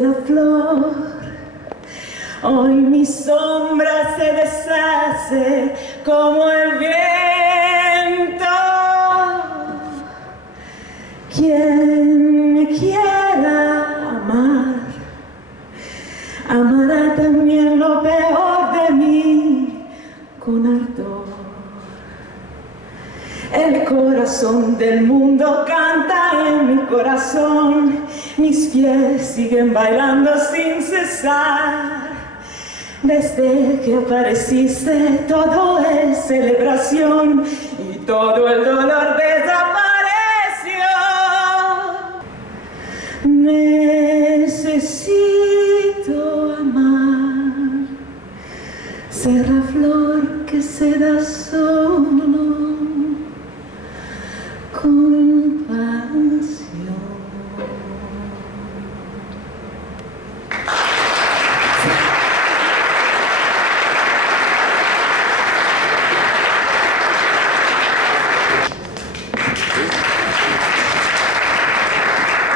La flor, hoy mi sombra se deshace como el viento. Quien me quiera amar, amará también lo peor de mí con ardor. El corazón del mundo canta en mi corazón, mis pies siguen bailando sin cesar. Desde que apareciste todo es celebración y todo el dolor desapareció. Necesito amar, ser la flor que se da solo con pasión.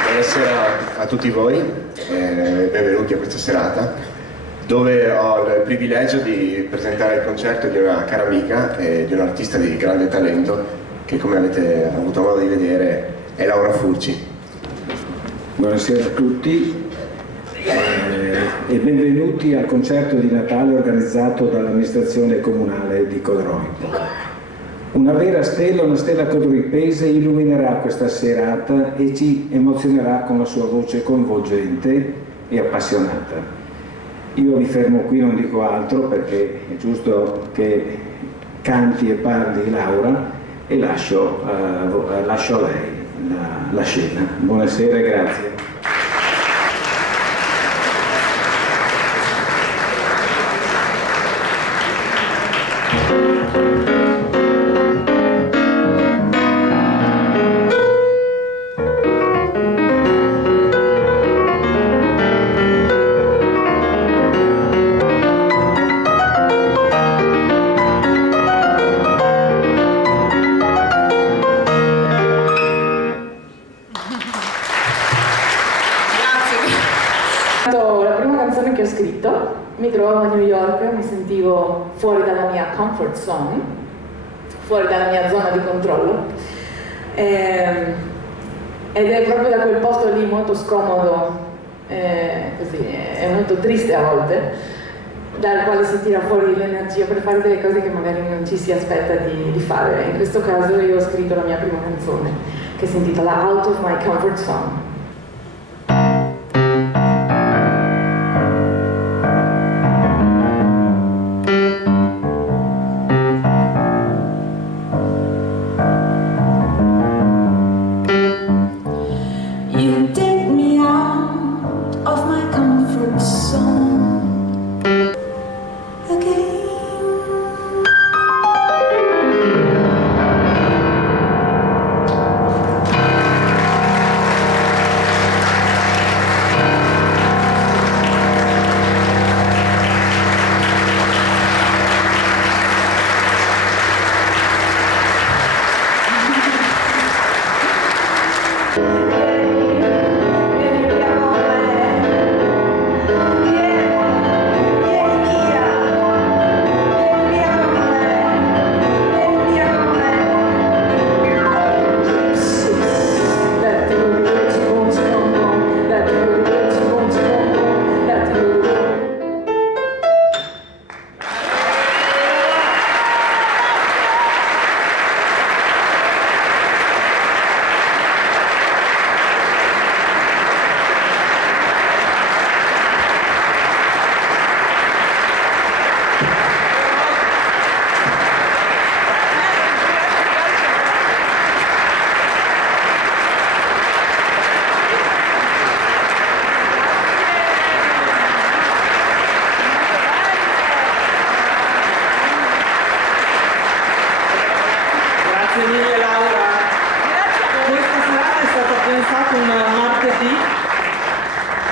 Buonasera a tutti voi, benvenuti a questa serata dove ho il privilegio di presentare il concerto di una cara amica e di un artista di grande talento che, come avete avuto modo di vedere, è Laura Fulci. Buonasera a tutti e benvenuti al concerto di Natale organizzato dall'amministrazione comunale di Codroipo. Una vera stella, una stella codroipese illuminerà questa serata e ci emozionerà con la sua voce coinvolgente e appassionata. Io mi fermo qui, non dico altro perché è giusto che canti e parli Laura e lascio a lei la scena. Buonasera e grazie. Mi trovavo a New York, mi sentivo fuori dalla mia comfort zone, fuori dalla mia zona di controllo ed è proprio da quel posto lì molto scomodo, così, è molto triste a volte, dal quale si tira fuori l'energia per fare delle cose che magari non ci si aspetta di fare. In questo caso io ho scritto la mia prima canzone che si intitola Out of My Comfort Zone.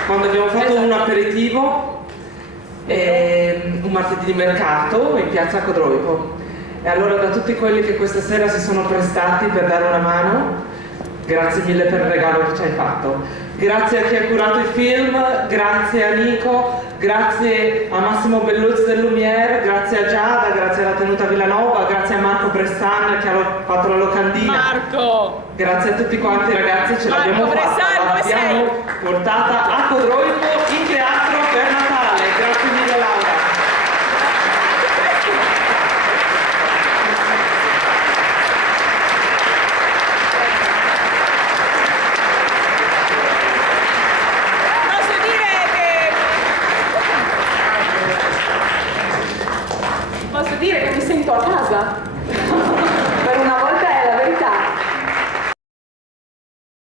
Quando abbiamo fatto un aperitivo, un martedì di mercato in piazza Codroipo, e allora da tutti quelli che questa sera si sono prestati per dare una mano, grazie mille per il regalo che ci hai fatto. grazie a chi ha curato il film, grazie a Nico, grazie a Massimo Belluzzi del Lumiere, grazie a Giada, grazie alla Tenuta Villanova, grazie a Marco Bressan che ha fatto la locandina. Marco! Grazie a tutti quanti ragazzi, ce l'abbiamo Bressan, fatta, dove l'abbiamo portata a Codroipo in teatro per Natale. Grazie mille Laura. Posso dire che mi sento a casa?